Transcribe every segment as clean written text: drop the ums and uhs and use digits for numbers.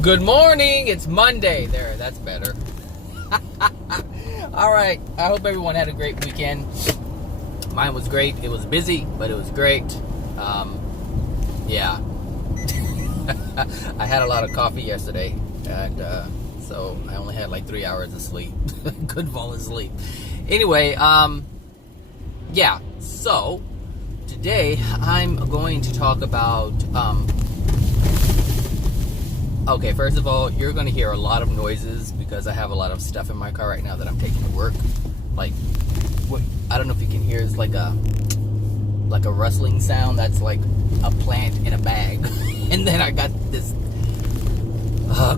Good morning, it's Monday. There, that's better. Alright, I hope everyone had a great weekend. Mine was great. It was busy, but it was great. Yeah. I had a lot of coffee yesterday, and so I only had like 3 hours of sleep. Couldn't fall asleep. Anyway, yeah, so today I'm going to talk about okay, first of all, you're going to hear a lot of noises because I have a lot of stuff in my car right now that I'm taking to work. Like, what, I don't know if you can hear, it's like a rustling sound that's like a plant in a bag. And then I got this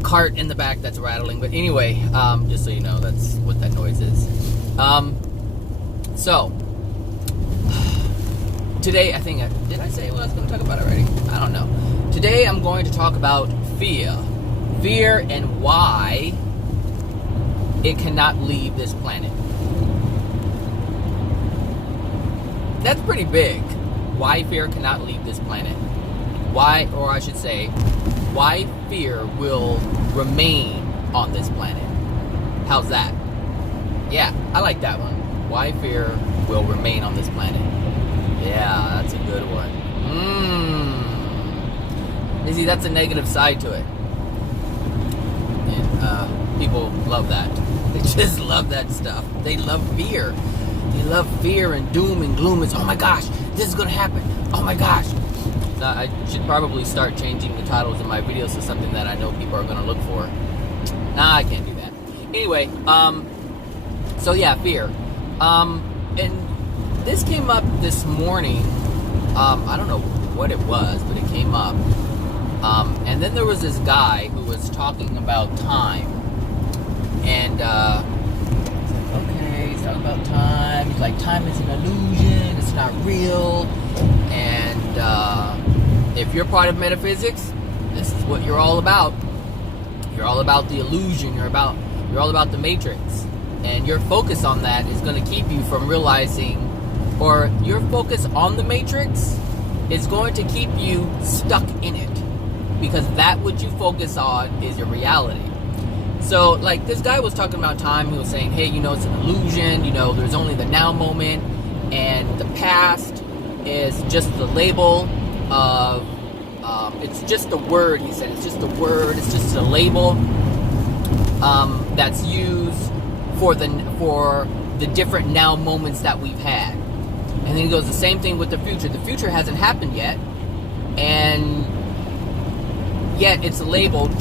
cart in the back that's rattling. But anyway, just so you know, that's what that noise is. So, today, did I say what I was going to talk about already? I don't know. Today I'm going to talk about fear and why it cannot leave this planet. That's pretty big. Why fear cannot leave this planet. Why, or I should say, why fear will remain on this planet. How's that? Yeah, I like that one. Why fear will remain on this planet. Yeah, that's a good one. You see, that's a negative side to it. And people love that. They just love that stuff. They love fear. They love fear and doom and gloom. It's, oh my gosh, this is going to happen. Oh my gosh. I should probably start changing the titles of my videos to something that I know people are going to look for. Nah, I can't do that. Anyway, so yeah, fear. And this came up this morning. I don't know what it was, but it came up. And then there was this guy who was talking about time. And, okay, he's talking about time. He's like, time is an illusion. It's not real. And, if you're part of metaphysics, this is what you're all about. You're all about the illusion. You're all about the matrix. And your focus on that is going to keep you from realizing, or your focus on the matrix is going to keep you stuck in it. Because that what you focus on is your reality. So, like, this guy was talking about time. He was saying, hey, it's an illusion. There's only the now moment. And the past is just the label of, it's just the word, he said. It's just a word. It's just a label that's used for the different now moments that we've had. And then he goes, the same thing with the future. The future hasn't happened yet. And yet it's labeled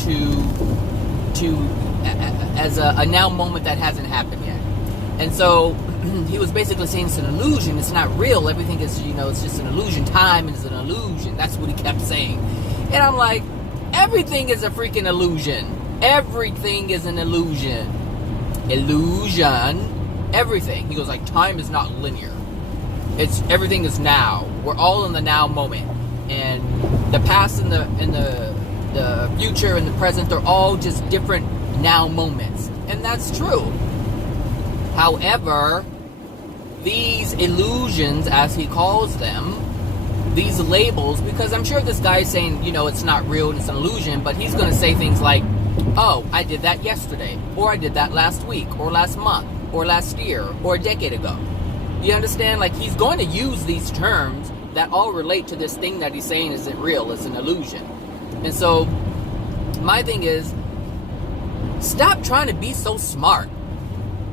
as a now moment that hasn't happened yet. And so he was basically saying it's an illusion. It's not real. Everything is, it's just an illusion. Time is an illusion. That's what he kept saying. And I'm like, everything is a freaking illusion. Everything is an illusion. Illusion. Everything. He goes like, time is not linear. Everything is now. We're all in the now moment. And the past and the future and the present, they're all just different now moments. And that's true. However, these illusions, as he calls them, these labels, because I'm sure this guy is saying, it's not real and it's an illusion, but he's going to say things like, oh, I did that yesterday, or I did that last week, or last month, or last year, or a decade ago. You understand? Like, he's going to use these terms that all relate to this thing that he's saying isn't real, it's an illusion. And so, my thing is, stop trying to be so smart.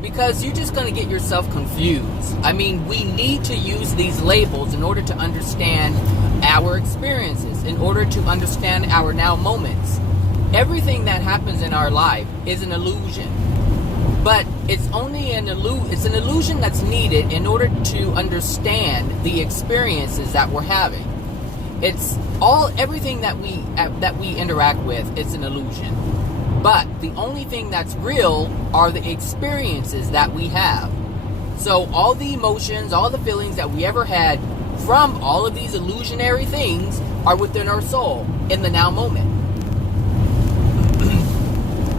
Because you're just going to get yourself confused. I mean, we need to use these labels in order to understand our experiences, in order to understand our now moments. Everything that happens in our life is an illusion. But it's only an illusion that's needed in order to understand the experiences that we're having. Everything that we interact with is an illusion. But the only thing that's real are the experiences that we have. So all the emotions, all the feelings that we ever had from all of these illusionary things are within our soul in the now moment.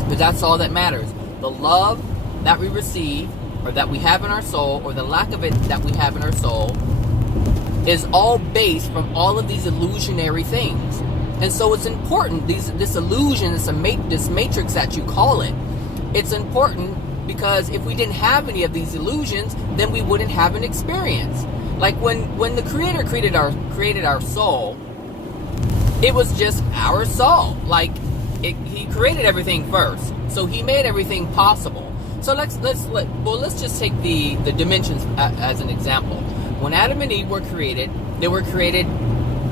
But that's all that matters. The love that we receive, or that we have in our soul, or the lack of it that we have in our soul, is all based from all of these illusionary things. And so it's important, this illusion, this matrix that you call it, it's important because if we didn't have any of these illusions, then we wouldn't have an experience. Like when the Creator created our soul, it was just our soul. Like He created everything first, so He made everything possible. So let's just take the dimensions as an example. When Adam and Eve were created, they were created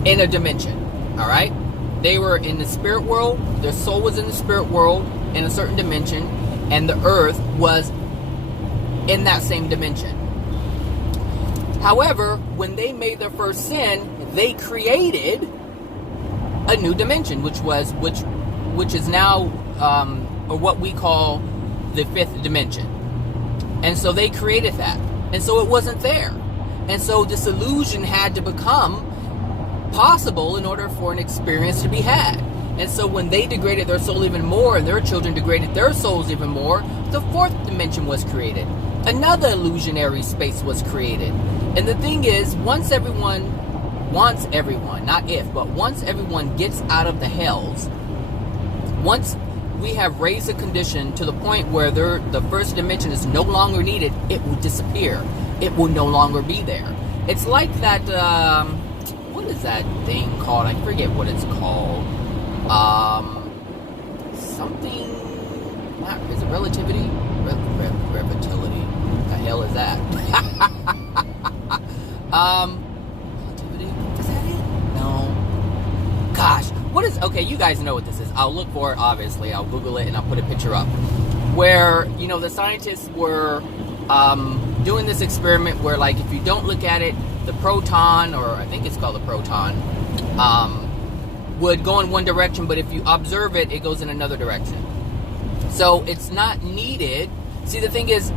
in a dimension. All right, they were in the spirit world. Their soul was in the spirit world in a certain dimension, and the earth was in that same dimension. However, when they made their first sin, they created a new dimension, which is now or what we call the fifth dimension. And so they created that, and so it wasn't there. And so this illusion had to become possible in order for an experience to be had. And so when they degraded their soul even more, and their children degraded their souls even more, the fourth dimension was created. Another illusionary space was created. And the thing is, once everyone, not if, but once everyone gets out of the hells, once we have raised a condition to the point where the first dimension is no longer needed, it will disappear. It will no longer be there. It's like that, what is that thing called? I forget what it's called. Something, is it relativity? Relativity. What the hell is that? Relativity? Is that it? No. Gosh, what is, okay, you guys know what this is. I'll look for it, obviously. I'll Google it and I'll put a picture up. Where, the scientists were doing this experiment where, like, if you don't look at it, the proton, or I think it's called the proton, would go in one direction, but if you observe it, it goes in another direction. So it's not needed. See, the thing is,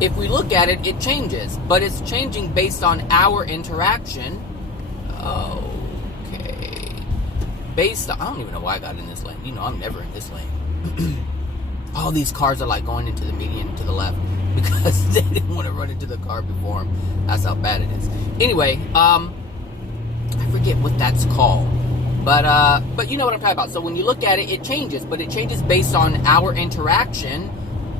if we look at it, it changes, but it's changing based on our interaction. Okay. Based on, I don't even know why I got in this lane. I'm never in this lane. All these cars are like going into the median to the left because they didn't want to run into the car before them. That's how bad it is. Anyway, I forget what that's called. But you know what I'm talking about. So when you look at it, it changes, but it changes based on our interaction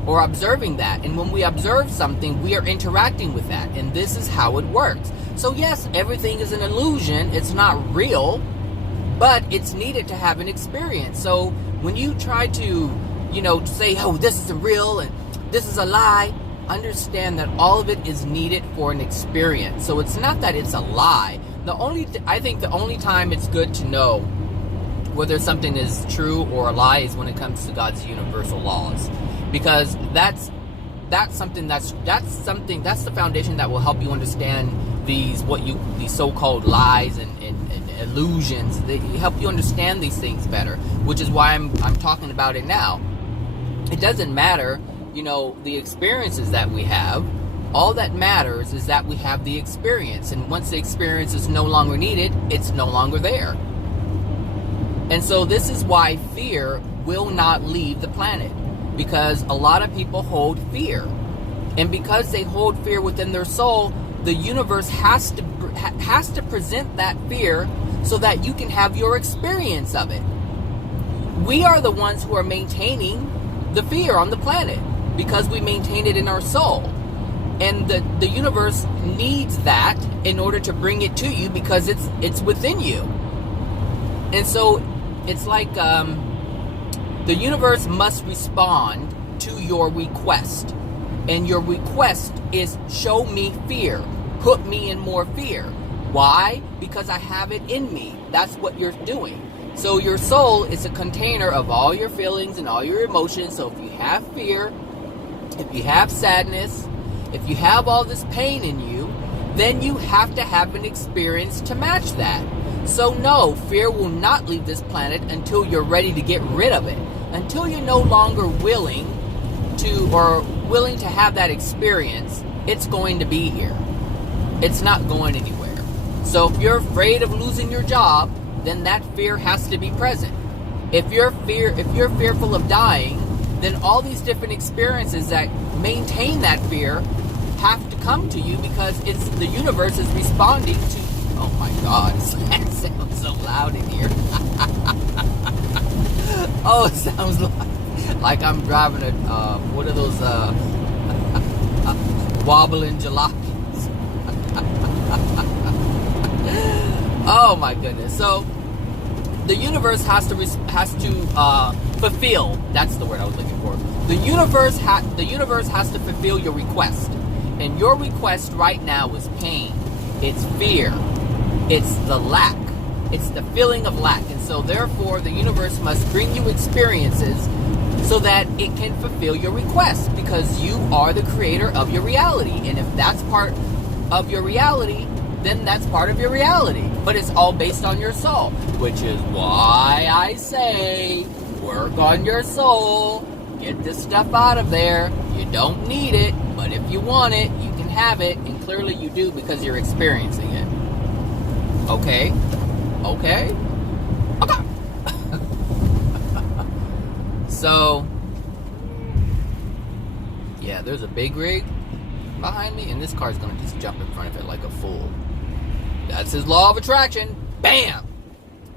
or observing that. And when we observe something, we are interacting with that. And this is how it works. So yes, everything is an illusion. It's not real, but it's needed to have an experience. So when you try to, say, oh, this isn't real and this is a lie, understand that all of it is needed for an experience. So it's not that it's a lie. I think the only time it's good to know whether something is true or a lie is when it comes to God's universal laws, because that's the foundation that will help you understand these so-called lies and illusions. They help you understand these things better, which is why I'm talking about it now. It doesn't matter, the experiences that we have. All that matters is that we have the experience, and once the experience is no longer needed, it's no longer there. And so this is why fear will not leave the planet, because a lot of people hold fear, and because they hold fear within their soul, the universe has to present that fear so that you can have your experience of it. We are the ones who are maintaining the fear on the planet because we maintain it in our soul. And the universe needs that in order to bring it to you because it's within you. And so it's like the universe must respond to your request. And your request is show me fear. Put me in more fear. Why? Because I have it in me. That's what you're doing. So your soul is a container of all your feelings and all your emotions. So if you have fear, if you have sadness, if you have all this pain in you, then you have to have an experience to match that. So no, fear will not leave this planet until you're ready to get rid of it. Until you're no longer willing to have that experience, it's going to be here. It's not going anywhere. So if you're afraid of losing your job, then that fear has to be present. If you're fearful of dying, then all these different experiences that maintain that fear have to come to you because the universe is responding Oh my God, that sounds so loud in here. Oh, it sounds like I'm driving a, what are those, wobbling jalopies. Oh my goodness. So, the universe has to fulfill, that's the word I was looking for. The universe has to fulfill your request. And your request right now is pain. It's fear. It's the lack. It's the feeling of lack. And so therefore the universe must bring you experiences so that it can fulfill your request, because you are the creator of your reality. And if that's part of your reality, then that's part of your reality. But it's all based on your soul, which is why I say work on your soul. Get this stuff out of there. You don't need it, but if you want it, you can have it. And clearly you do, because you're experiencing it. Okay? Okay? Okay. So, yeah, there's a big rig behind me, and this car's gonna just jump in front of it like a fool. That's his law of attraction. Bam!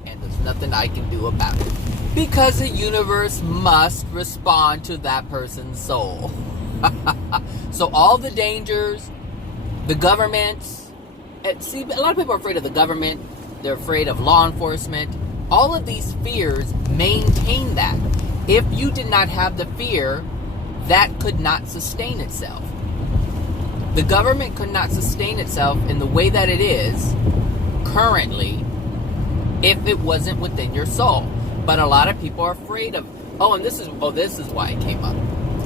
And there's nothing I can do about it, because the universe must respond to that person's soul. So all the dangers, the government, see, a lot of people are afraid of the government, they're afraid of law enforcement. All of these fears maintain that. If you did not have the fear, that could not sustain itself. The government could not sustain itself in the way that it is currently if it wasn't within your soul. But a lot of people are afraid of, this is why it came up.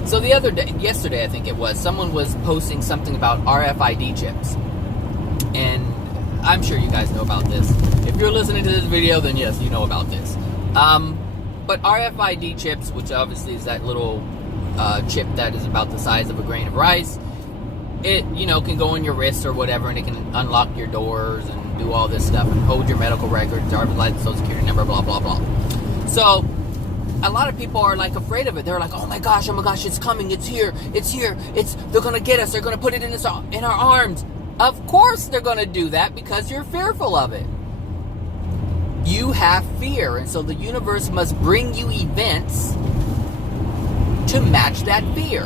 So the other day, yesterday I think it was, someone was posting something about RFID chips. And I'm sure you guys know about this. If you're listening to this video, then yes, you know about this. But RFID chips, which obviously is that little chip that is about the size of a grain of rice, it, can go in your wrist or whatever, and it can unlock your doors and do all this stuff and hold your medical records, driver's license, social security number, blah, blah, blah. So, a lot of people are like afraid of it. They're like, oh my gosh, it's coming, it's here, they're gonna get us, they're gonna put it in our arms. Of course they're gonna do that, because you're fearful of it. You have fear, and so the universe must bring you events to match that fear.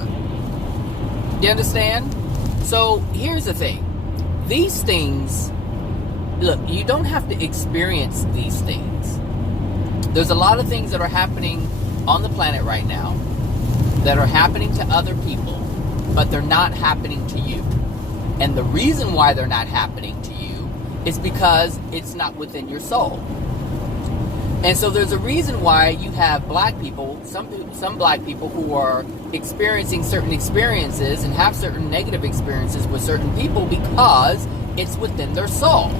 You understand? So here's the thing. These things, look, you don't have to experience these things. There's a lot of things that are happening on the planet right now that are happening to other people, but they're not happening to you. And the reason why they're not happening to you is because it's not within your soul. And so there's a reason why you have black people, some black people who are experiencing certain experiences and have certain negative experiences with certain people, because it's within their soul.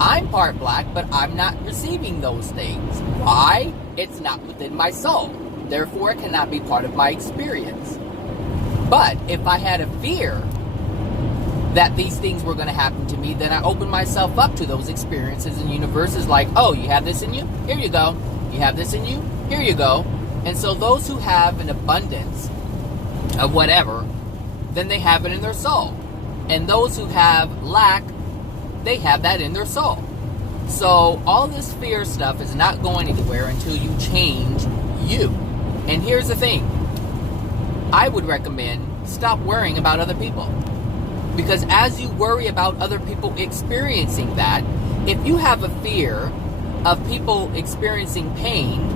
I'm part black, but I'm not receiving those things. Why? It's not within my soul. Therefore, it cannot be part of my experience. But if I had a fear that these things were going to happen to me, then I open myself up to those experiences, and the universe is like, oh, you have this in you? Here you go. You have this in you? Here you go. And so those who have an abundance of whatever, then they have it in their soul. And those who have lack, they have that in their soul. So all this fear stuff is not going anywhere until you change you. And here's the thing. I would recommend stop worrying about other people. Because as you worry about other people experiencing that, if you have a fear of people experiencing pain,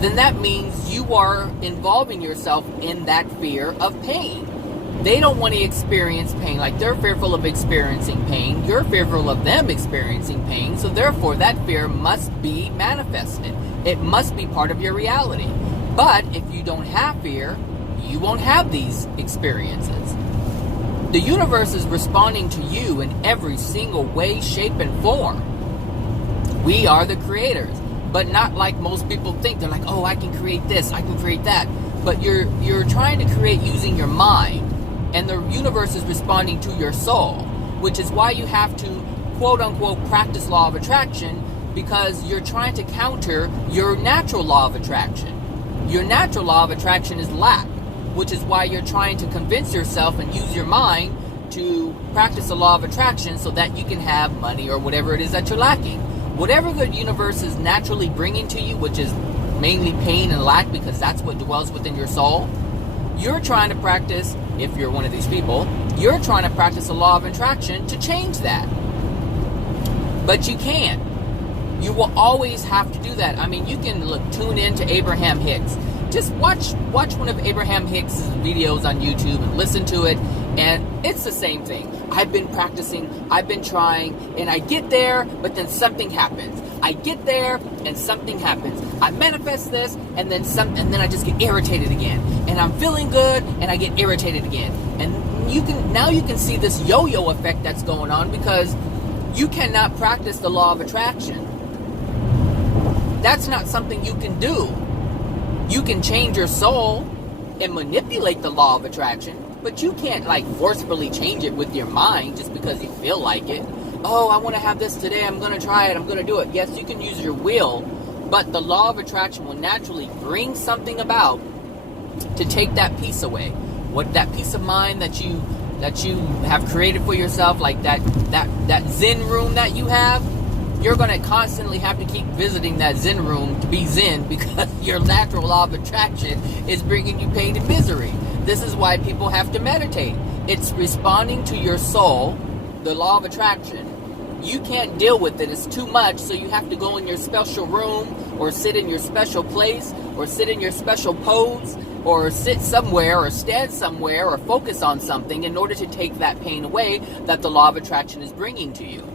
then that means you are involving yourself in that fear of pain. They don't want to experience pain. Like, they're fearful of experiencing pain. You're fearful of them experiencing pain. So therefore, that fear must be manifested. It must be part of your reality. But if you don't have fear, you won't have these experiences. The universe is responding to you in every single way, shape, and form. We are the creators, but not like most people think. They're like, oh, I can create this, I can create that. But you're trying to create using your mind, and the universe is responding to your soul, which is why you have to, quote unquote, practice law of attraction, because you're trying to counter your natural law of attraction. Your natural law of attraction is lack, which is why you're trying to convince yourself and use your mind to practice the law of attraction so that you can have money or whatever it is that you're lacking. Whatever the universe is naturally bringing to you, which is mainly pain and lack, because that's what dwells within your soul, you're trying to practice, if you're one of these people, you're trying to practice the law of attraction to change that. But you can't. You will always have to do that. I mean, you can tune in to Abraham Hicks. Just watch one of Abraham Hicks' videos on YouTube and listen to it, and it's the same thing. I've been practicing, I've been trying, and I get there, but then something happens. I get there, and something happens. I manifest this, and then I just get irritated again. And I'm feeling good, and I get irritated again. And you can see this yo-yo effect that's going on, because you cannot practice the law of attraction. That's not something you can do. You can change your soul and manipulate the law of attraction, but you can't forcefully change it with your mind just because you feel like it. Oh, I want to have this today, I'm going to try it, I'm going to do it. Yes, you can use your will, but the law of attraction will naturally bring something about to take that peace away. What that peace of mind that you have created for yourself, like that Zen room that you have, you're going to constantly have to keep visiting that Zen room to be Zen, because your natural law of attraction is bringing you pain and misery. This is why people have to meditate. It's responding to your soul, the law of attraction. You can't deal with it. It's too much, so you have to go in your special room, or sit in your special place, or sit in your special pose, or sit somewhere, or stand somewhere, or focus on something in order to take that pain away that the law of attraction is bringing to you.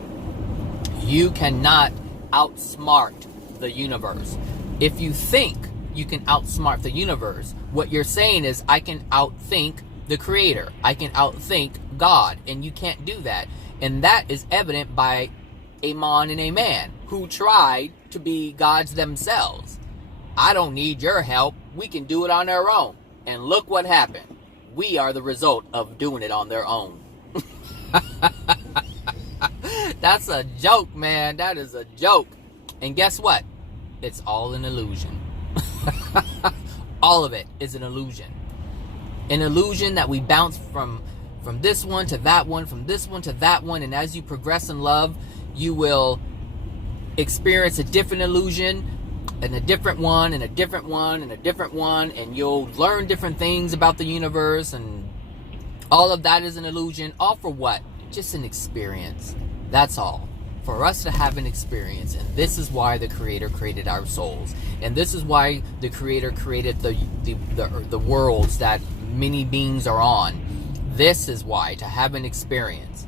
You cannot outsmart the universe. If you think you can outsmart the universe, what you're saying is, I can outthink the Creator. I can outthink God. And you can't do that. And that is evident by a mon and a man who tried to be gods themselves. I don't need your help. We can do it on our own. And look what happened. We are the result of doing it on their own. That's a joke, man. That is a joke. And guess what? It's all an illusion. All of it is an illusion. An illusion that we bounce from this one to that one, from this one to that one. And as you progress in love, you will experience a different illusion, and a different one, and a different one, and a different one. And you'll learn different things about the universe. And all of that is an illusion. All for what? Just an experience. That's all. For us to have an experience. And this is why the Creator created our souls. And this is why the Creator created the worlds that many beings are on. This is why, to have an experience.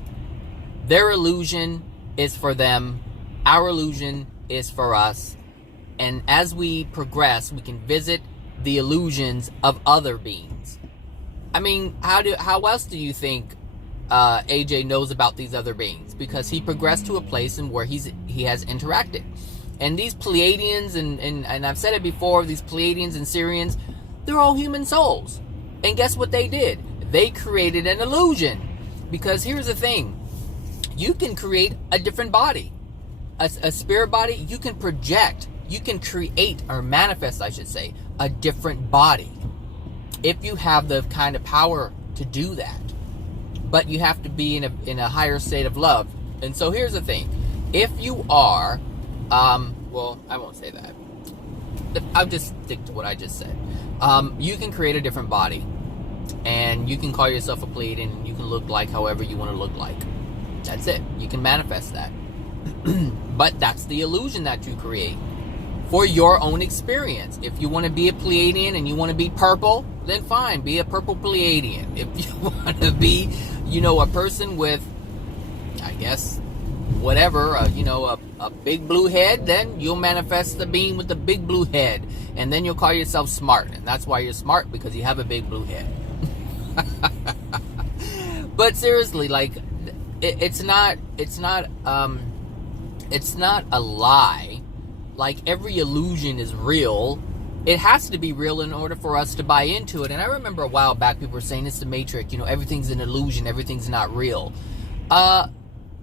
Their illusion is for them. Our illusion is for us. And as we progress, we can visit the illusions of other beings. I mean, how else do you think AJ knows about these other beings? Because he progressed to a place in where he has interacted. And these Pleiadians, and I've said it before, these Pleiadians and Syrians, they're all human souls. And guess what they did? They created an illusion. Because here's the thing. You can create a different body. A spirit body, you can project. You can create, or manifest, I should say, a different body. If you have the kind of power to do that. But you have to be in a higher state of love. And so here's the thing. If you are, well, I won't say that. I'll just stick to what I just said. You can create a different body. And you can call yourself a Pleiadian, and you can look like however you want to look like. That's it. You can manifest that. But that's the illusion that you create for your own experience. If you want to be a Pleiadian and you want to be purple, then fine, be a purple Pleiadian. If you want to be, a person with, I guess, whatever, a big blue head, then you'll manifest the being with the big blue head. And then you'll call yourself smart. And that's why you're smart, because you have a big blue head. But seriously, it's not a lie. Like, every illusion is real. It has to be real in order for us to buy into it. And I remember a while back, people were saying it's the Matrix, everything's an illusion, everything's not real.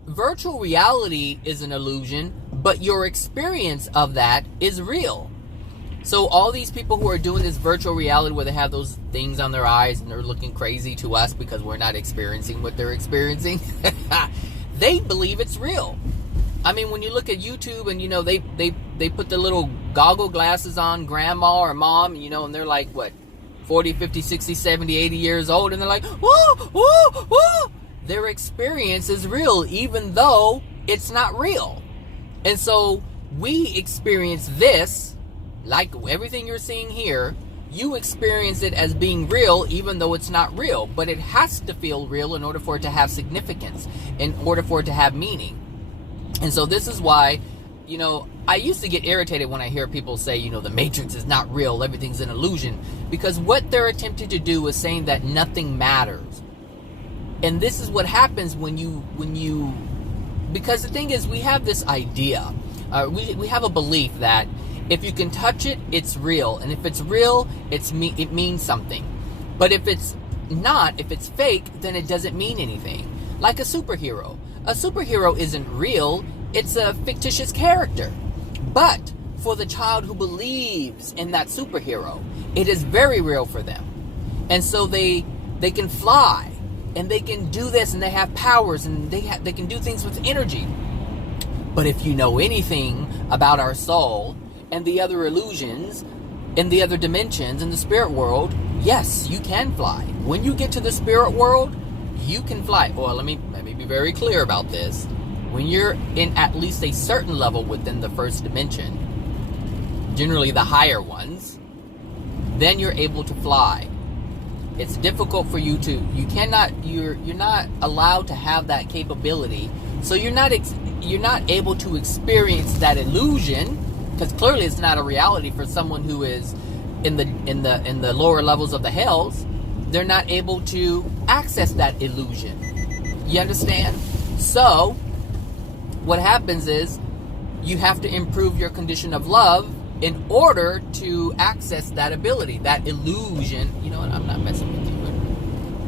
Virtual reality is an illusion, but your experience of that is real. So all these people who are doing this virtual reality where they have those things on their eyes and they're looking crazy to us because we're not experiencing what they're experiencing, they believe it's real. I mean, when you look at YouTube and, they put the little goggle glasses on grandma or mom, and they're like, what, 40, 50, 60, 70, 80 years old, and they're like, whoa, whoa, whoa. Their experience is real, even though it's not real. And so we experience this, like everything you're seeing here, you experience it as being real, even though it's not real. But it has to feel real in order for it to have significance, in order for it to have meaning. And so this is why, I used to get irritated when I hear people say, the Matrix is not real, everything's an illusion. Because what they're attempting to do is saying that nothing matters. And this is what happens when you, because the thing is, we have this idea, we have a belief that if you can touch it, it's real. And if it's real, it means something. But if it's not, if it's fake, then it doesn't mean anything. Like a superhero. A superhero isn't real, it's a fictitious character. But for the child who believes in that superhero, it is very real for them. And so they can fly, and they can do this, and they have powers, and they can do things with energy. But if you know anything about our soul and the other illusions in the other dimensions in the spirit world, yes, you can fly. When you get to the spirit world, you can fly. Well, let me be very clear about this. When you're in at least a certain level within the first dimension, generally the higher ones, then you're able to fly. It's difficult for you to, you're not allowed to have that capability. So you're not able to experience that illusion, because clearly it's not a reality for someone who is in the lower levels of the hells. They're not able to access that illusion. You understand? So what happens is you have to improve your condition of love in order to access that ability, that illusion. You know what? I'm not messing with you.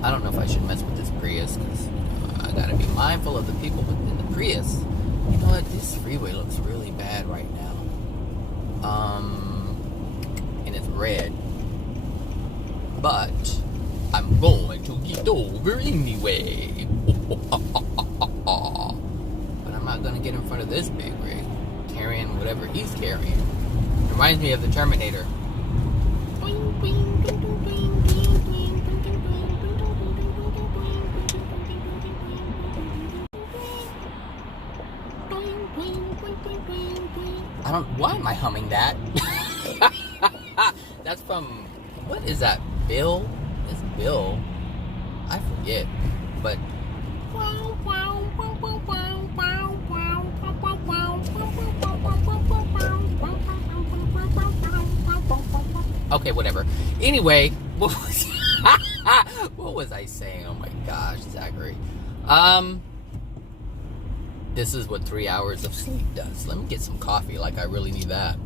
I don't know if I should mess with this Prius, because I gotta be mindful of the people within the Prius. You know what? This freeway looks really bad right now. And it's red. But I'm going to get over anyway. But I'm not gonna get in front of this big rig carrying whatever he's carrying. It reminds me of the Terminator. Why am I humming that? That's from, what is that, Bill? It's Bill. I forget. But okay, whatever. Anyway, what was I saying? Oh my gosh, Zachary. This is what 3 hours of sleep does. Let me get some coffee, like I really need that.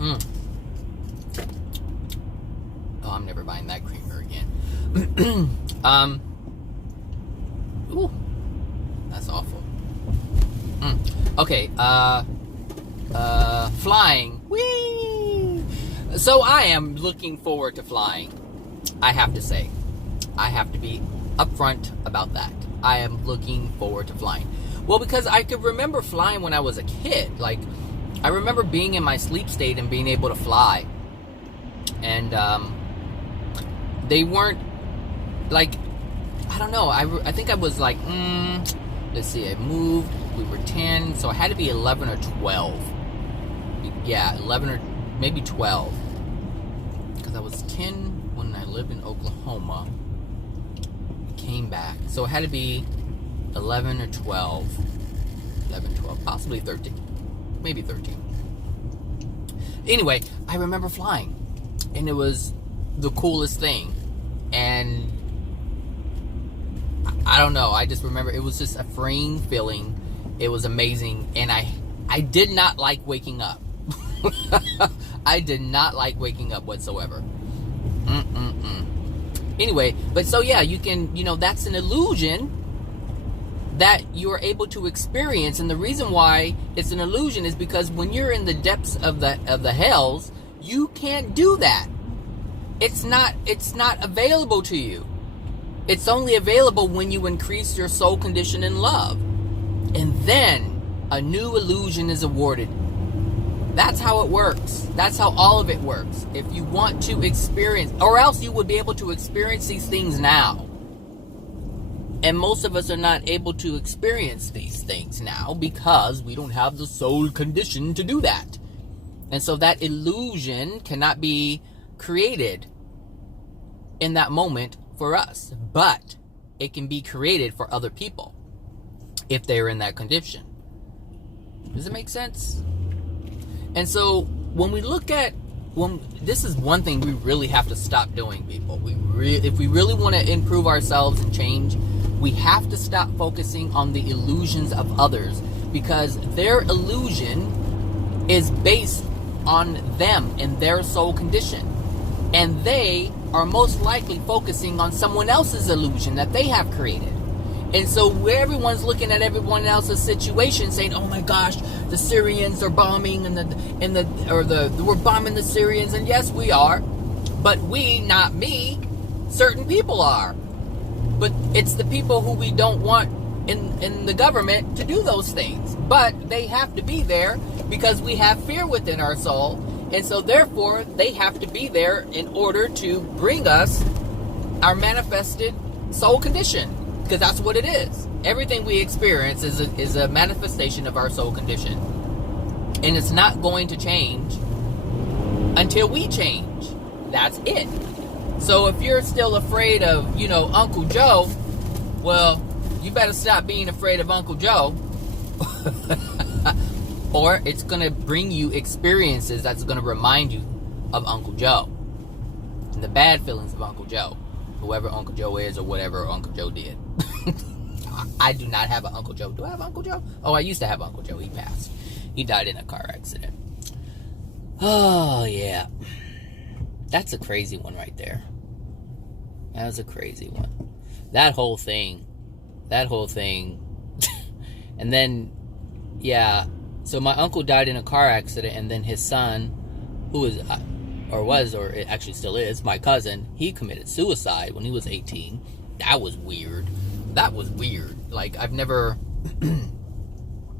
Oh, I'm never buying that creamer again. Ooh, that's awful. Okay, flying. Whee! So I am looking forward to flying. I have to say. I have to be upfront about that. I am looking forward to flying. Well, because I could remember flying when I was a kid. Like, I remember being in my sleep state and being able to fly. And, they weren't, like, I don't know. I think I was like, let's see, I moved, we were 10, so I had to be 11 or 12. Yeah, 11 or maybe 12. Because I was 10 when I lived in Oklahoma. Came back. So it had to be 11 or 12. 11, 12, possibly 13. Maybe 13. Anyway, I remember flying. And it was the coolest thing. And I don't know, I just remember it was just a freeing feeling. It was amazing. And I did not like waking up. I did not like waking up whatsoever. Anyway, but so yeah, you can, that's an illusion that you are able to experience. And the reason why it's an illusion is because when you're in the depths of the hells, you can't do that. It's not available to you. It's only available when you increase your soul condition in love. And then a new illusion is awarded. That's how it works. That's how all of it works. If you want to experience, or else you would be able to experience these things now. And most of us are not able to experience these things now because we don't have the soul condition to do that. And so that illusion cannot be created in that moment for us. But it can be created for other people if they're in that condition. Does it make sense? And so when we look at, this is one thing we really have to stop doing, people. If we really want to improve ourselves and change, we have to stop focusing on the illusions of others, because their illusion is based on them and their soul condition. And they are most likely focusing on someone else's illusion that they have created. And so where everyone's looking at everyone else's situation saying, oh my gosh, the Syrians are bombing we're bombing the Syrians, and yes we are, but we, not me, certain people are. But it's the people who we don't want in the government to do those things. But they have to be there because we have fear within our soul. And so therefore, they have to be there in order to bring us our manifested soul condition. Because that's what it is. Everything we experience is a manifestation of our soul condition. And it's not going to change until we change. That's it. So if you're still afraid of, Uncle Joe, well, you better stop being afraid of Uncle Joe. Or it's going to bring you experiences that's going to remind you of Uncle Joe. And the bad feelings of Uncle Joe. Whoever Uncle Joe is or whatever Uncle Joe did. I do not have an Uncle Joe. Do I have Uncle Joe? Oh, I used to have Uncle Joe. He passed. He died in a car accident. Oh, yeah. That's a crazy one right there. That was a crazy one. That whole thing. And then, yeah. So my uncle died in a car accident, and then his son, who is, or it actually still is, my cousin, he committed suicide when he was 18. That was weird. Like, I've never,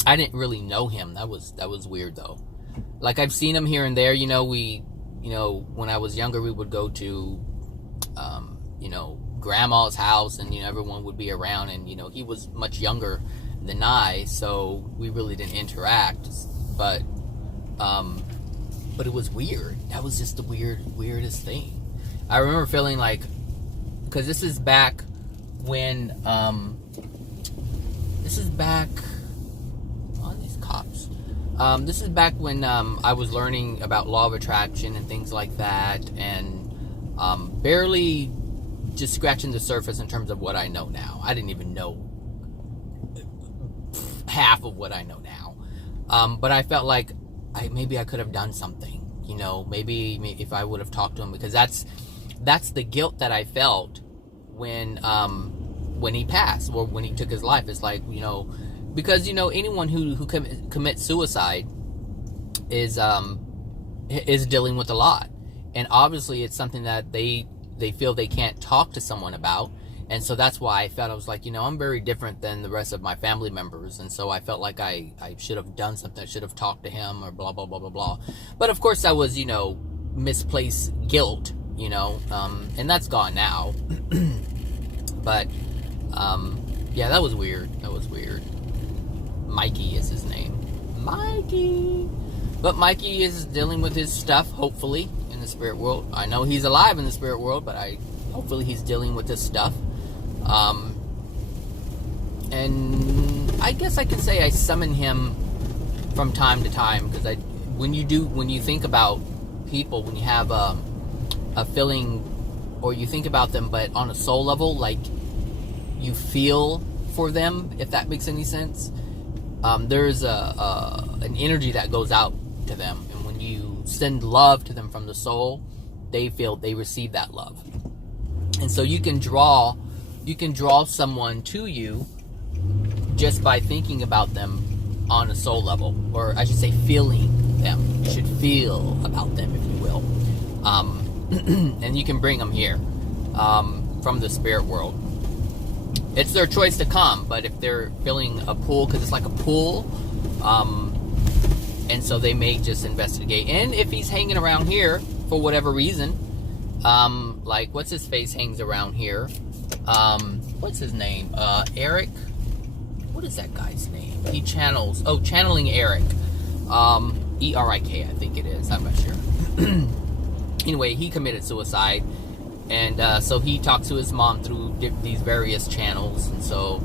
I didn't really know him. That was weird, though. Like, I've seen him here and there. When I was younger, we would go to, grandma's house, and, everyone would be around, and, he was much younger than I, so we really didn't interact, but it was weird. That was just the weirdest thing. I remember feeling like, because this is back when, this is back when I was learning about law of attraction and things like that, and barely just scratching the surface in terms of what I know now. I didn't even know half of what I know now. But I felt like maybe I could have done something, maybe if I would have talked to him, because that's the guilt that I felt when he passed, or when he took his life. It's like, because, anyone who commits suicide is dealing with a lot. And obviously it's something that they feel they can't talk to someone about. And so that's why I felt, I was like, I'm very different than the rest of my family members. And so I felt like I should have done something. I should have talked to him, or blah, blah, blah, blah, blah. But of course that was, misplaced guilt, and that's gone now. But, yeah, that was weird. Mikey is his name. Mikey. But Mikey is dealing with his stuff, hopefully, in the spirit world. I know he's alive in the spirit world, but hopefully he's dealing with this stuff. And I guess I can say I summon him from time to time, because when you think about people, when you have a feeling, or you think about them, but on a soul level, like you feel for them, if that makes any sense. There's an energy that goes out to them, and when you send love to them from the soul, they receive that love. And so you can draw someone to you just by thinking about them on a soul level, or I should say feeling them. You should feel about them, if you will. And you can bring them here from the spirit world. It's their choice to come, but if they're feeling a pull, because it's like a pull, and so they may just investigate. And if he's hanging around here for whatever reason, like what's his face hangs around here, what's his name, Eric, what is that guy's name? He channels, channeling Eric, E-R-I-K, I think it is, I'm not sure. Anyway, he committed suicide, and so he talked to his mom through these various channels. And so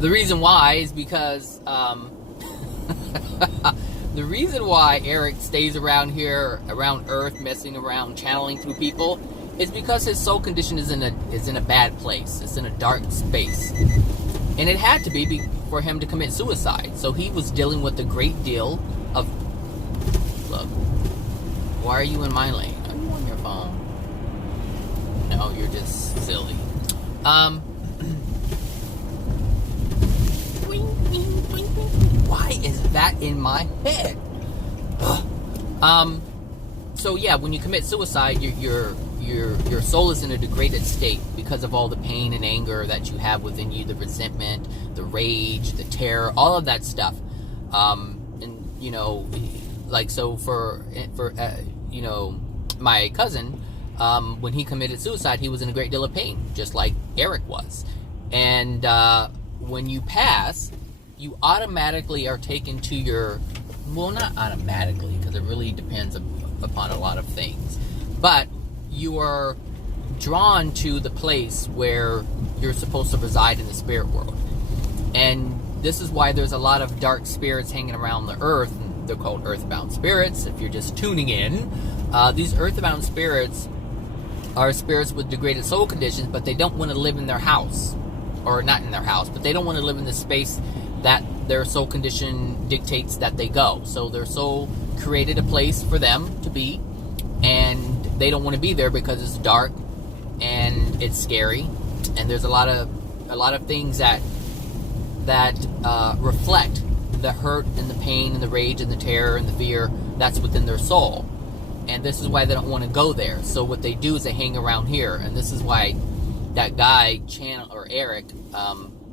the reason why is because the reason why Eric stays around here, around Earth, messing around, channeling through people, is because his soul condition is in a bad place. It's in a dark space, and it had to be for him to commit suicide. So he was dealing with a great deal of. Look, why are you in my lane? Are you on your phone? No, you're just silly. Why is that in my head? So yeah, when you commit suicide, your soul is in a degraded state because of all the pain and anger that you have within you, the resentment, the rage, the terror, all of that stuff. And you know, like, so for you know, my cousin, when he committed suicide, he was in a great deal of pain, just like Eric was. And when you pass, you automatically are taken to your, well, not automatically, because it really depends upon a lot of things, but you are drawn to the place where you're supposed to reside in the spirit world. And this is why there's a lot of dark spirits hanging around the earth. They're called earthbound spirits, if you're just tuning in. These earthbound spirits are spirits with degraded soul conditions, but they don't want to live in their house, or not in their house, but they don't want to live in the space that their soul condition dictates that they go. So their soul created a place for them to be, and they don't want to be there because it's dark and it's scary, and there's a lot of things that reflect the hurt and the pain and the rage and the terror and the fear that's within their soul. And this is why they don't want to go there. So what they do is they hang around here, and this is why that guy Eric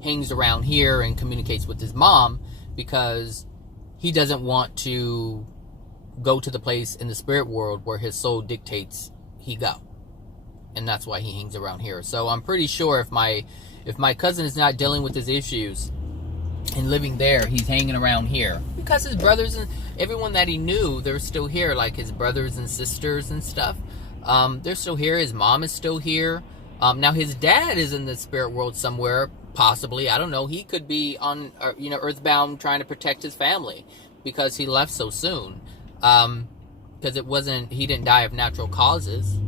hangs around here and communicates with his mom, because he doesn't want to go to the place in the spirit world where his soul dictates he go. And that's why he hangs around here. So I'm pretty sure if my cousin is not dealing with his issues and living there, he's hanging around here because his brothers and everyone that he knew, they're still here, like his brothers and sisters and stuff. They're still here. His mom is still here. Now his dad is in the spirit world somewhere, possibly. I don't know. He could be on, earthbound, trying to protect his family because he left so soon. Because he didn't die of natural causes.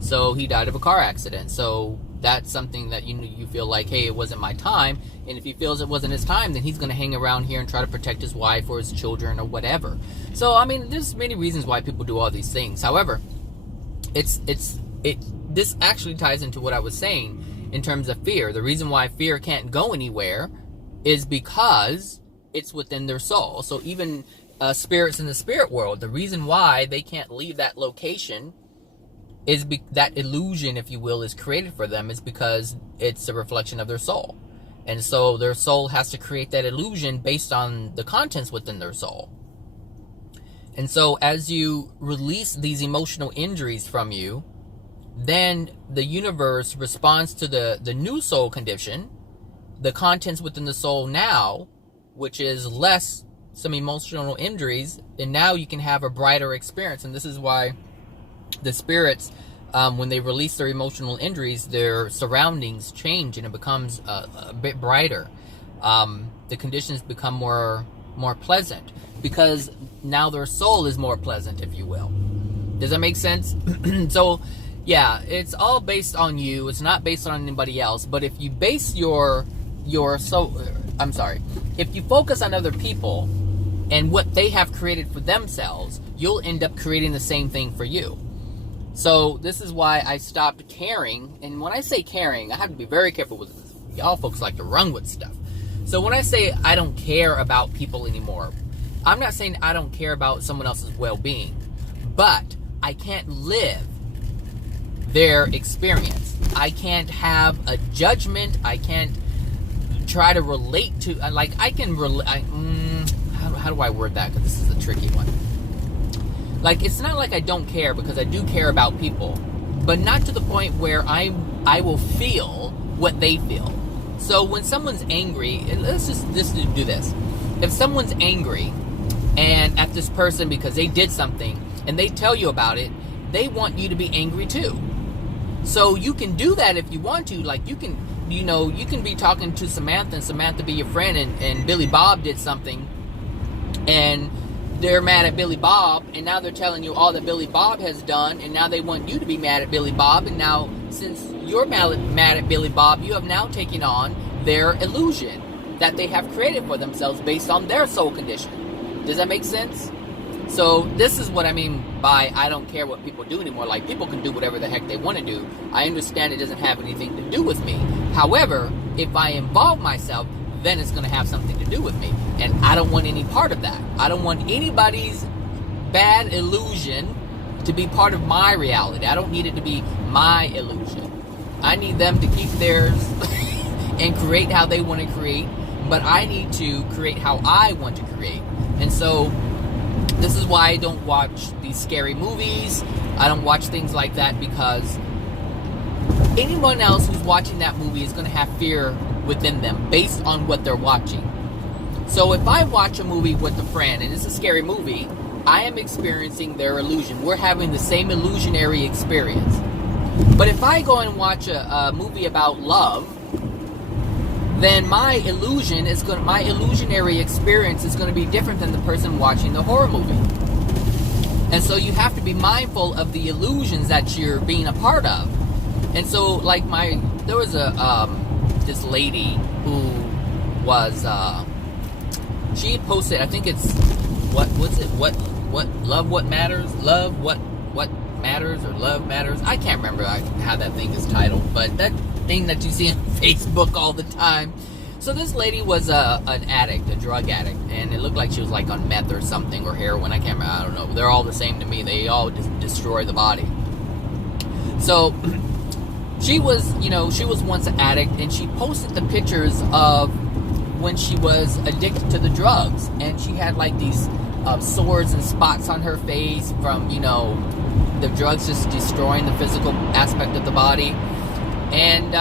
So he died of a car accident. So that's something that you feel like, hey, it wasn't my time. And if he feels it wasn't his time, then he's going to hang around here and try to protect his wife or his children or whatever. So, I mean, there's many reasons why people do all these things. However, this actually ties into what I was saying in terms of fear. The reason why fear can't go anywhere is because it's within their soul. So even spirits in the spirit world, the reason why they can't leave that location is that illusion, if you will, is created for them, is because it's a reflection of their soul. And so their soul has to create that illusion based on the contents within their soul. And so as you release these emotional injuries from you, then the universe responds to the new soul condition, the contents within the soul now, which is less some emotional injuries, and now you can have a brighter experience. And this is why the spirits, when they release their emotional injuries, their surroundings change and it becomes a bit brighter. The conditions become more pleasant because now their soul is more pleasant, if you will. Does that make sense? So yeah, it's all based on you. It's not based on anybody else. But if you base if you focus on other people and what they have created for themselves, you'll end up creating the same thing for you. So this is why I stopped caring. And when I say caring, I have to be very careful with this. y'all folks like to run with stuff. So when I say I don't care about people anymore, I'm not saying I don't care about someone else's well-being, but I can't live their experience. I can't have a judgment. I can't try to relate to, like, I can relate, how do I word that? Because this is a tricky one. Like, it's not like I don't care, because I do care about people, but not to the point where I will feel what they feel. So when someone's angry, and let's just do this. If someone's angry and at this person because they did something and they tell you about it, they want you to be angry too. So you can do that if you want to. Like, you can be talking to Samantha and Samantha be your friend, and Billy Bob did something and they're mad at Billy Bob, and now they're telling you all that Billy Bob has done, and now they want you to be mad at Billy Bob, and now since you're mad at Billy Bob, you have now taken on their illusion that they have created for themselves based on their soul condition. Does that make sense? So this is what I mean by I don't care what people do anymore. Like, people can do whatever the heck they want to do. I understand it doesn't have anything to do with me. However, if I involve myself, then it's going to have something to do with me. And I don't want any part of that. I don't want anybody's bad illusion to be part of my reality. I don't need it to be my illusion. I need them to keep theirs and create how they want to create, but I need to create how I want to create. And so this is why I don't watch these scary movies. I don't watch things like that, because anyone else who's watching that movie is going to have fear within them based on what they're watching. So if I watch a movie with a friend and it's a scary movie, I am experiencing their illusion. We're having the same illusionary experience. But if I go and watch a movie about love, then my illusionary experience is going to be different than the person watching the horror movie. And so you have to be mindful of the illusions that you're being a part of. And so, like, there was this lady who was, she had posted, I think it's, what love what matters, love what matters, or love matters. I can't remember how that thing is titled, but that thing that you see on Facebook all the time. So this lady was an addict, a drug addict, and it looked like she was like on meth or something, or heroin. I can't remember. I don't know. They're all the same to me. They all destroy the body. So she was once an addict, and she posted the pictures of when she was addicted to the drugs, and she had like these sores and spots on her face from the drugs just destroying the physical aspect of the body. And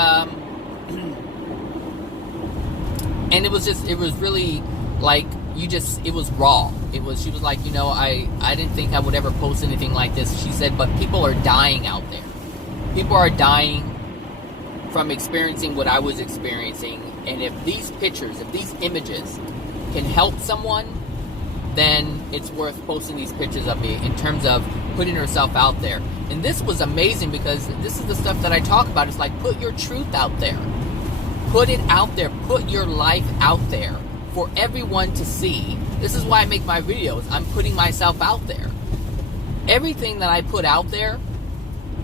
and it was really like, it was raw. She was like, I didn't think I would ever post anything like this. She said, but people are dying out there. People are dying from experiencing what I was experiencing. And if these pictures, if these images can help someone, then it's worth posting these pictures of me, in terms of putting herself out there. And this was amazing, because this is the stuff that I talk about. It's like, put your truth out there. Put it out there. Put your life out there for everyone to see. This is why I make my videos. I'm putting myself out there. Everything that I put out there,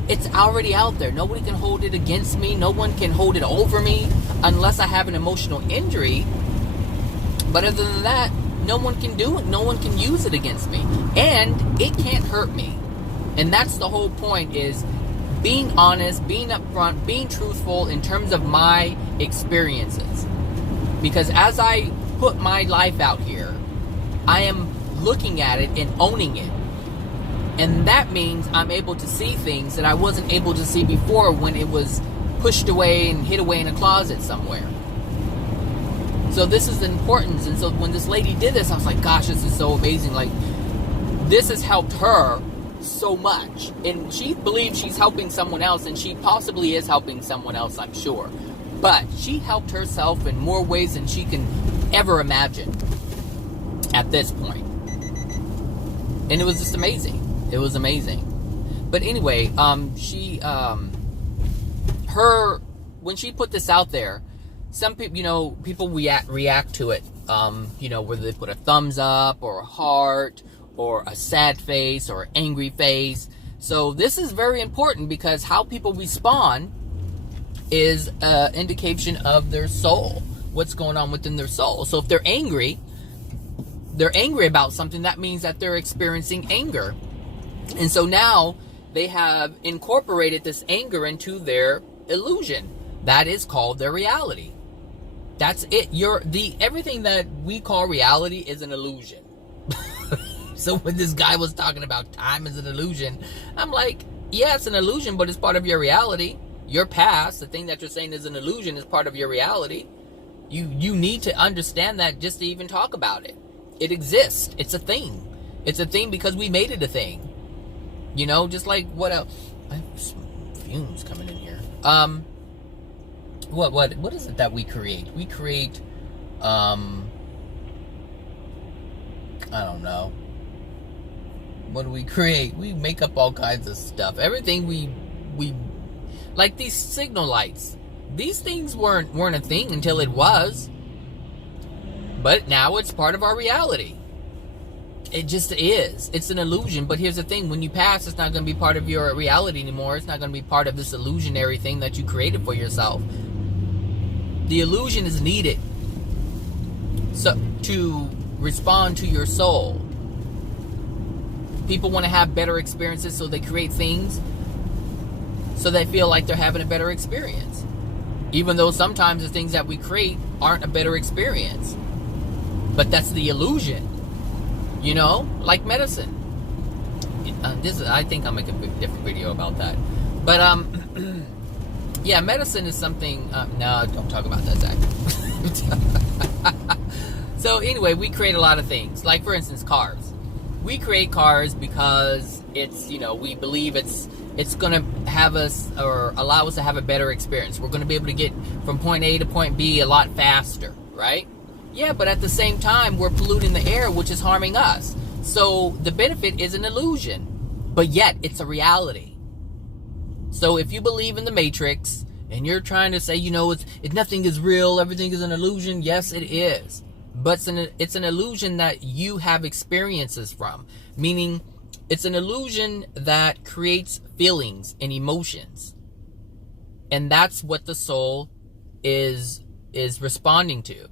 it's already out there. Nobody can hold it against me. No one can hold it over me unless I have an emotional injury. But other than that, no one can do it. No one can use it against me. And it can't hurt me. And that's the whole point, is being honest, being upfront, being truthful in terms of my experiences. Because as I put my life out here, I am looking at it and owning it. And that means I'm able to see things that I wasn't able to see before, when it was pushed away and hid away in a closet somewhere. So this is the importance. And so when this lady did this, I was like, gosh, this is so amazing. Like, this has helped her so much. And she believes she's helping someone else, and she possibly is helping someone else, I'm sure. But she helped herself in more ways than she can ever imagine at this point. And it was just amazing. It was amazing. But anyway, when she put this out there, some people, people react to it, whether they put a thumbs up or a heart or a sad face or an angry face. So this is very important, because how people respond is an indication of their soul, what's going on within their soul. So if they're angry about something, that means that they're experiencing anger. And so now they have incorporated this anger into their illusion. That is called their reality. That's it. Everything that we call reality is an illusion. So when this guy was talking about time is an illusion, I'm like, yeah, it's an illusion, but it's part of your reality. Your past, the thing that you're saying is an illusion, is part of your reality. You need to understand that just to even talk about it. It exists. It's a thing. It's a thing because we made it a thing. You know, just like what else? I have some fumes coming in here. What is it that we create? We create, I don't know. What do we create? We make up all kinds of stuff. Everything we like these signal lights. These things weren't a thing until it was. But now it's part of our reality. It just is. It's an illusion. But here's the thing. When you pass, it's not going to be part of your reality anymore. It's not going to be part of this illusionary thing that you created for yourself. The illusion is needed so to respond to your soul. People want to have better experiences, so they create things so they feel like they're having a better experience. Even though sometimes the things that we create aren't a better experience. But that's the illusion. You know, like medicine. I think I'll make a different video about that. But yeah, medicine is something. No, don't talk about that, Zach. So anyway, we create a lot of things. Like for instance, cars. We create cars because it's, you know, we believe it's gonna have us or allow us to have a better experience. We're gonna be able to get from point A to point B a lot faster, right? Yeah, but at the same time, we're polluting the air, which is harming us. So the benefit is an illusion, but yet it's a reality. So if you believe in the Matrix and you're trying to say, you know, nothing is real, everything is an illusion, yes, it is. But it's an illusion that you have experiences from, meaning it's an illusion that creates feelings and emotions. And that's what the soul is responding to.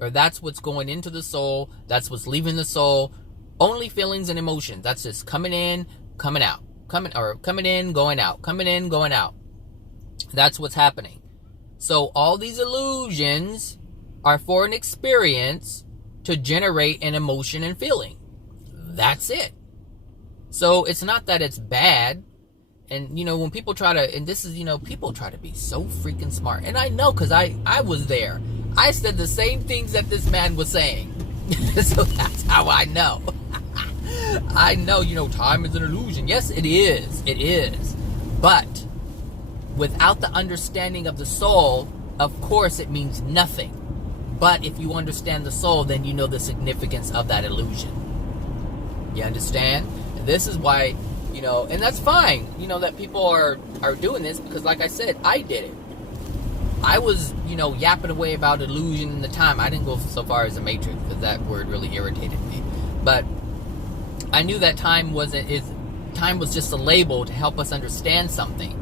Or that's what's going into the soul. That's what's leaving the soul. Only feelings and emotions. That's just coming in, coming out. Coming in, going out. Coming in, going out. That's what's happening. So all these illusions are for an experience to generate an emotion and feeling. That's it. So it's not that it's bad. And, you know, when people try to, and this is, you know, people try to be so freaking smart. And I know, because I was there. I said the same things that this man was saying. So that's how I know. I know, you know, time is an illusion. Yes, it is. It is. But without the understanding of the soul, of course, it means nothing. But if you understand the soul, then you know the significance of that illusion. You understand? And this is why, you know, and that's fine, you know, that people are doing this, because like I said, I did it. I was, you know, yapping away about illusion in the time. I didn't go so far as the Matrix, because that word really irritated me. But I knew that time was just a label to help us understand something.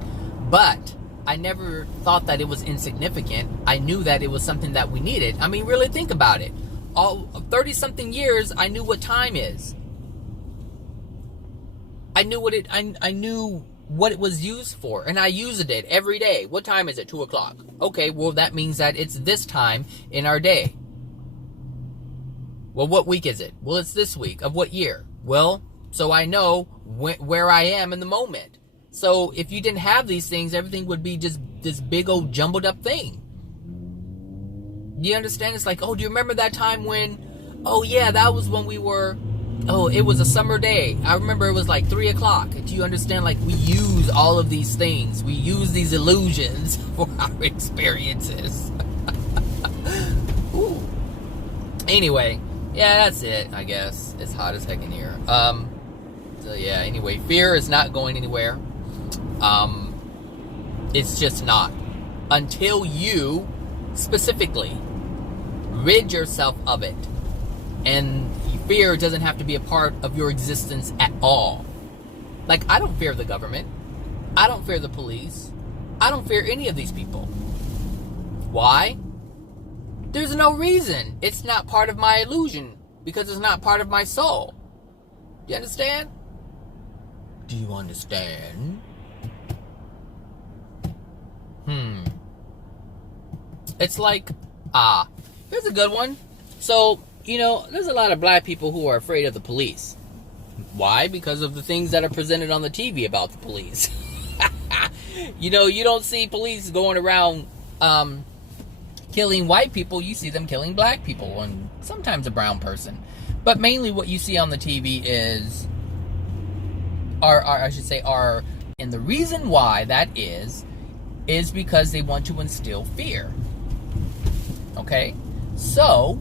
But I never thought that it was insignificant. I knew that it was something that we needed. I mean, really think about it. All 30-something years, I knew what time is. I knew what it was used for, and I used it every day. What time is it? 2 o'clock. Okay, well, that means that it's this time in our day. Well, what week is it? Well, it's this week. Of what year? Well, so I know where I am in the moment. So if you didn't have these things, everything would be just this big old jumbled up thing. Do you understand? It's like, oh, do you remember that time when, oh yeah, that was when we were, oh, it was a summer day. I remember it was like 3 o'clock. Do you understand? Like, we use all of these things. We use these illusions for our experiences. Ooh. Anyway, yeah, that's it, I guess. It's hot as heck in here. So yeah, anyway, fear is not going anywhere. It's just not. Until you, specifically, rid yourself of it. And fear doesn't have to be a part of your existence at all. Like, I don't fear the government. I don't fear the police. I don't fear any of these people. Why? There's no reason. It's not part of my illusion because it's not part of my soul. You understand? Do you understand? It's like, here's a good one. So, there's a lot of black people who are afraid of the police. Why? Because of the things that are presented on the TV about the police. You don't see police going around killing white people. You see them killing black people and sometimes a brown person. But mainly what you see on the TV and the reason why that is because they want to instill fear. Okay? So,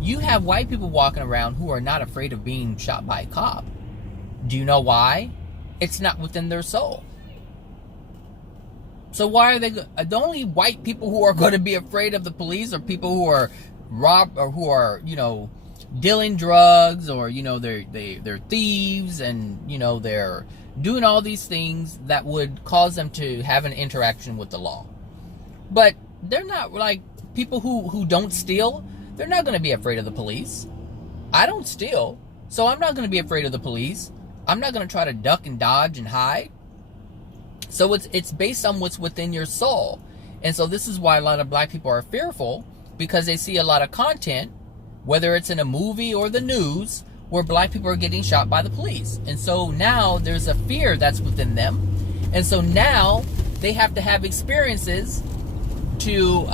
you have white people walking around who are not afraid of being shot by a cop. Do you know why? It's not within their soul. So why are they... The only white people who are going to be afraid of the police are people who are dealing drugs, or, they're thieves, and, they're doing all these things that would cause them to have an interaction with the law. But they're not like people who don't steal. They're not going to be afraid of the police. I don't steal, so I'm not going to be afraid of the police. I'm not going to try to duck and dodge and hide. So it's based on what's within your soul. And so this is why a lot of black people are fearful, because they see a lot of content, whether it's in a movie or the news, where black people are getting shot by the police. And so now there's a fear that's within them. And so now they have to have experiences to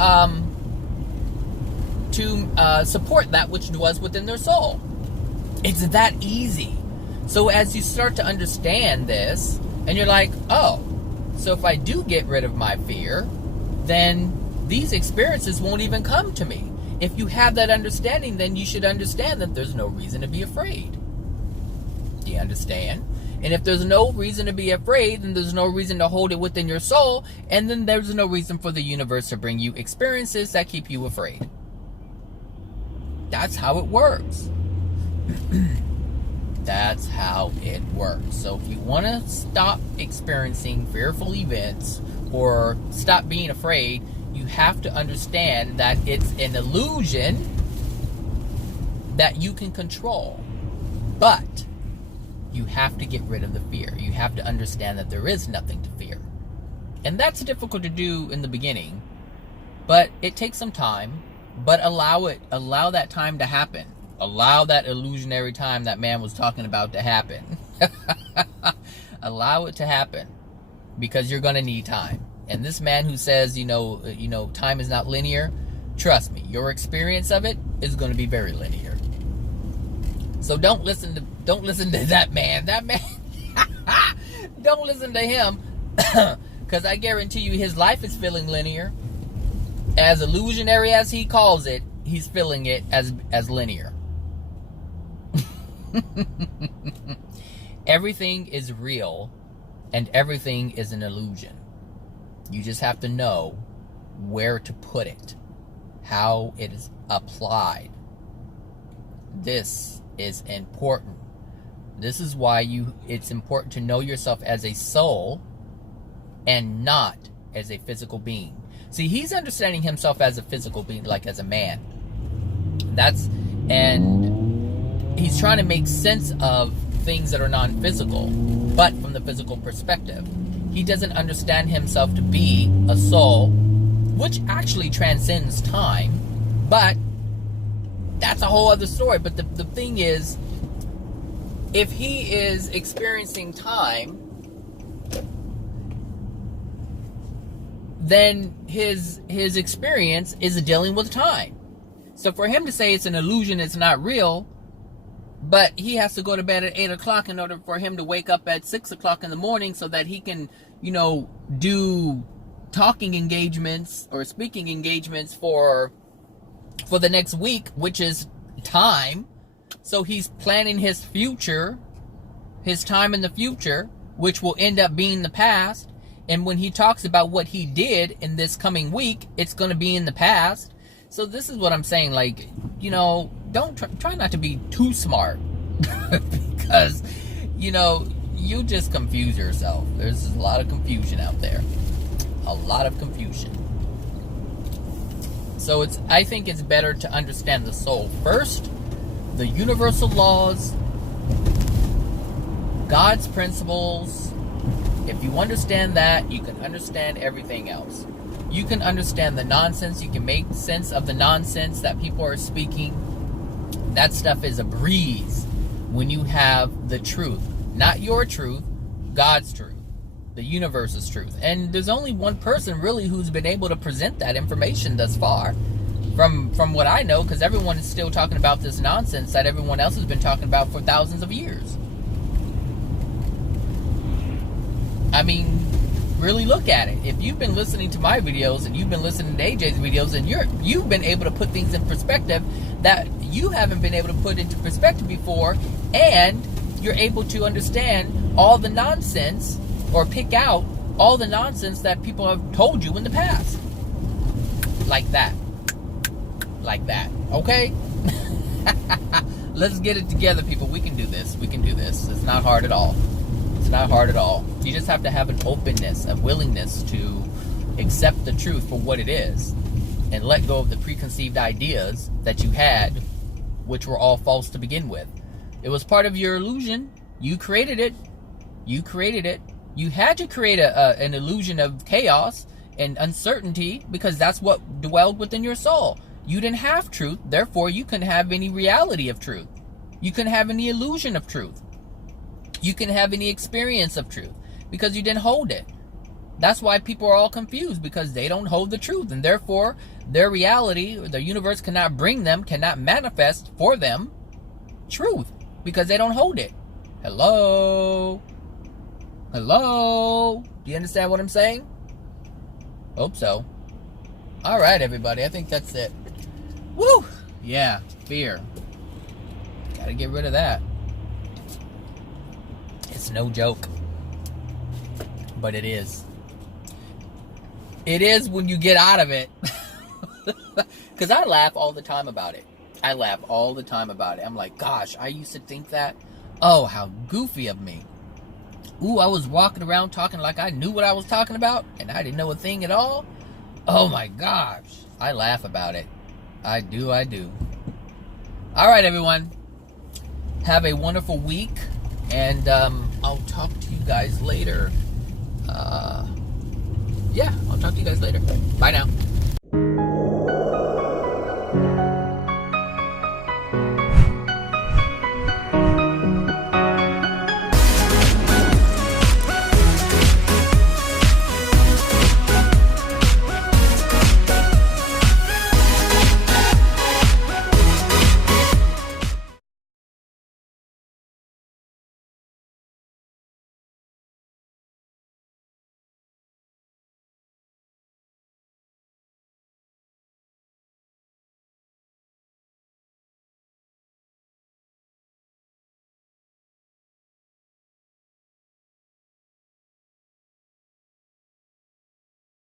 support that which was within their soul. It's that easy. So as you start to understand this, and you're like, oh, so if I do get rid of my fear, then these experiences won't even come to me. If you have that understanding, then you should understand that there's no reason to be afraid. Do you understand? And if there's no reason to be afraid, then there's no reason to hold it within your soul, and then there's no reason for the universe to bring you experiences that keep you afraid. That's how it works. That's how it works. So if you want to stop experiencing fearful events or stop being afraid, you have to understand that it's an illusion that you can control. But you have to get rid of the fear. You have to understand that there is nothing to fear. And that's difficult to do in the beginning, but it takes some time. But allow that time to happen. Allow that illusionary time that man was talking about to happen. Allow it to happen, because you're going to need time. And this man who says, time is not linear, trust me, your experience of it is going to be very linear. So don't listen to that man. That man, don't listen to him, because I guarantee you his life is feeling linear. As illusionary as he calls it, he's feeling it as linear. Everything is real, and everything is an illusion. You just have to know where to put it, how it is applied. This is important. This is why it's important to know yourself as a soul and not as a physical being. See, he's understanding himself as a physical being, like as a man. And he's trying to make sense of things that are non-physical, but from the physical perspective. He doesn't understand himself to be a soul, which actually transcends time, but that's a whole other story. But the thing is, if he is experiencing time, then his experience is dealing with time. So for him to say it's an illusion, it's not real, but he has to go to bed at 8 o'clock in order for him to wake up at 6 o'clock in the morning so that he can, do talking engagements or speaking engagements for the next week, which is time. So he's planning his future, his time in the future, which will end up being the past. And when he talks about what he did in this coming week, it's going to be in the past. So this is what I'm saying, don't try not to be too smart because, you just confuse yourself. There's a lot of confusion out there. a lot of confusion. So I think it's better to understand the soul first, the universal laws, God's principles. If you understand that, you can understand everything else. You can understand the nonsense. You can make sense of the nonsense that people are speaking. That stuff is a breeze when you have the truth. Not your truth, God's truth. The universe's truth. And there's only one person really who's been able to present that information thus far. From what I know, because everyone is still talking about this nonsense that everyone else has been talking about for thousands of years. I mean, really look at it. If you've been listening to my videos and you've been listening to AJ's videos and you've been able to put things in perspective that you haven't been able to put into perspective before, and you're able to understand all the nonsense or pick out all the nonsense that people have told you in the past. Like that. Like that. Okay? Let's get it together, people. We can do this. We can do this. It's not hard at all. It's not hard at all. You just have to have an openness, a willingness to accept the truth for what it is and let go of the preconceived ideas that you had, which were all false to begin with. It was part of your illusion. You created it. You created it. You had to create an illusion of chaos and uncertainty because that's what dwelled within your soul. You didn't have truth, therefore you couldn't have any reality of truth. You couldn't have any illusion of truth. You couldn't have any experience of truth because you didn't hold it. That's why people are all confused, because they don't hold the truth, and therefore their reality, or the universe cannot manifest for them truth because they don't hold it. Hello? Hello? Do you understand what I'm saying? Hope so. All right, everybody. I think that's it. Woo! Yeah, fear. Gotta get rid of that. It's no joke. But it is. It is when you get out of it. Because I laugh all the time about it. I laugh all the time about it. I'm like, gosh, I used to think that. Oh, how goofy of me. Ooh, I was walking around talking like I knew what I was talking about, and I didn't know a thing at all. Oh my gosh. I laugh about it. I do. All right, everyone. Have a wonderful week, and I'll talk to you guys later. I'll talk to you guys later. Bye now.